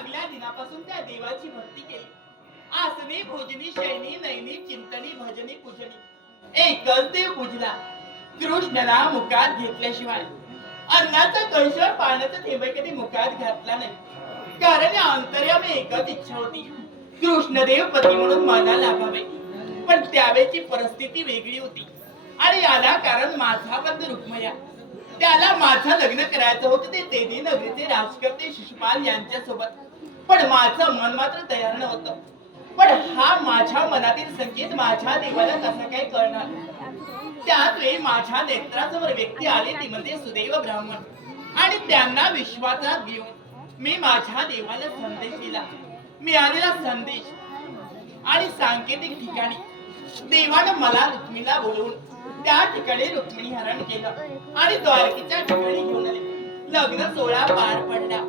चांगल्या दिनापासून त्या देवाची भक्ती केली. आसनी भोजनी शयनी नयनी चिंतनी भजनी पूजनी एकच देव पूजला. कृष्णला मुखात घेतल्याशिवाय अन्नाचा कळश पाण्याचा थेंब कधी मुखात घातला नाही. कारण या अंतर्यामी एकच इच्छा होती, कृष्णदेव पती म्हणून मला लाभावे. पण त्यावेळची परिस्थिती वेगळी होती आणि याला कारण माझा बंधू रुक्मया. त्याला माझं लग्न करायचं होतं ते तेदी नगरीचे राजकर्ते शिशुपाल यांच्या सोबत. पण माझं मन मात्र तयार नव्हतं. पण हा माझ्या मनातील संकेत माझ्या देवाला कसा काय करणार. त्याच वेळी माझ्या नेत्रासमोर व्यक्ती आली, ती म्हणजे सुदैव ब्राह्मण. आणि त्यांना विश्वासात घेऊन मी माझ्या देवाला संदेश दिला. मिळालेला संदेश आणि सांकेतिक ठिकाणी देवानं मला रुक्मिणीला बोलवून त्या ठिकाणी रुक्मिणी हरण केलं आणि द्वारकेच्या ठिकाणी घेऊन आले. लग्न सोहळा पार पडला.